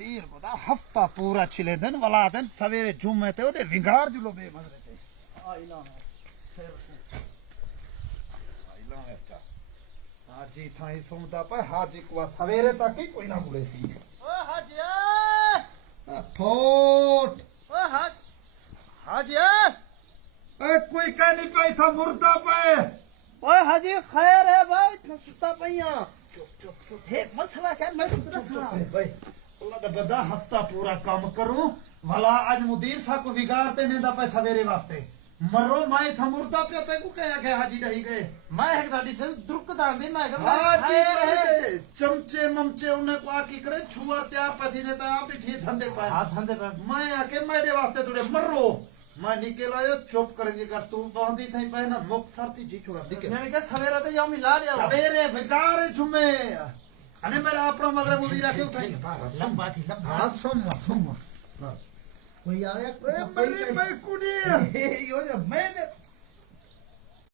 तीर बता हफ्ता पूरा छिले दिन वाला दिन सवेरे जुम्मे ते ओदे विंगार जुलो बे मजरे ते आइला ऐसा हाजी थाई सुमदा पे हाजी को सवेरे तक ही कोई ना बुले सी ओ हाजिया फोट ओ हाजिया कोई कह नहीं पाई था मुर्दा पे ओए हाजी खैर है भाई सुता पैया चुप हे मसला क्या मैं तुझे दसना भाई अल्लाह दा बदा हफ्ता पूरा काम करूं भला आज मुदीर साहब को बिगाड़ते ने दा पे सवेरे वास्ते मरो मैं था मुर्दा पे ते को कह के हाजी नहीं गए मैं है साडी से दुरकदा आंदी मैं हाजी रहे चमचे ममचे उन्हें को आकी करे छुआ तैयार पथी ने ता आप ठीक धंधे पाए हां धंधे पे मैं आके मेरे वास्ते तुड़े मरो मैं निकल आयो चुप करेंगे कर तू बांधी थई पहना मुख सरती जी छोड़ा निकल मैंने कहा सवेरा तो जाओ मिला दिया सवेरे बिगाड़े जुमे अने मेरा अपना मदर मुदीर रखे उठाई लंबा थी लंबा हां सुम कोई आया ए मेरी मैं कुड़ी यो जो मैंने